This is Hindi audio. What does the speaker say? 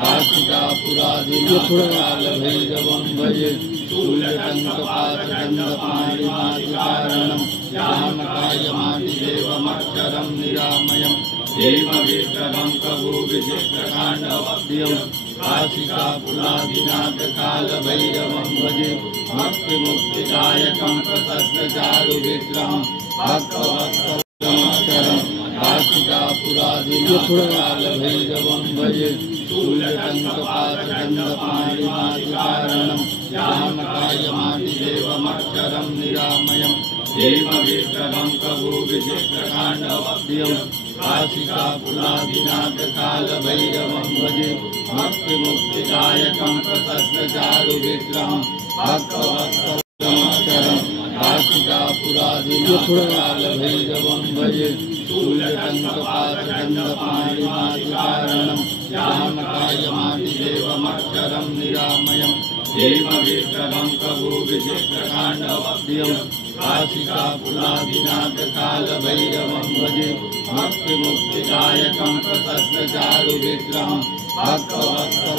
वार्षिकापुरादिनाथकालभैरवं भजे शूल्यटङ्कपाशदण्डपाणिमादिकारणं ज्ञानकायमादिदेवमक्षरं निरामयं हेमविक्रमं कवोविचित्रकाण्डवभ्यं वार्षिकापुरादिनाथकालभैरवं भजे भक्तिमुक्तिदायकं प्रशस्तचारुविक्रमं भक्तवत्सलमक्षरं वार्षिकापुरादिनाथकालभैरवं भजे शूल्यटङ्कपाशदण्डपाणिमादिकारणं ज्ञानकायमादिदेवमक्षरं निरामयं हेमविक्रमं कवोविचित्रकाण्डवभ्यं वार्षिकापुरादिनाथकालभैरवं भजे भक्तिमुक्तिदायकं प्रशस्तचारुविक्रमं भक्तवत्सलमक्षरं वार्षिकापुरादिनाथकालभैरवं भजे शूल्यटङ्कपाशदण्डपाणिमादिकारणं ज्ञानकायमादिदेवमक्षरं निरामयं हेमविक्रमं कवोविचित्रकाण्डवभ्यं वार्षिकापुरादिनाथकालभैरवं भजे भक्तिमुक्तिदायकं प्रशस्तचारुविक्रमं भक्तवत्सलमक्षरं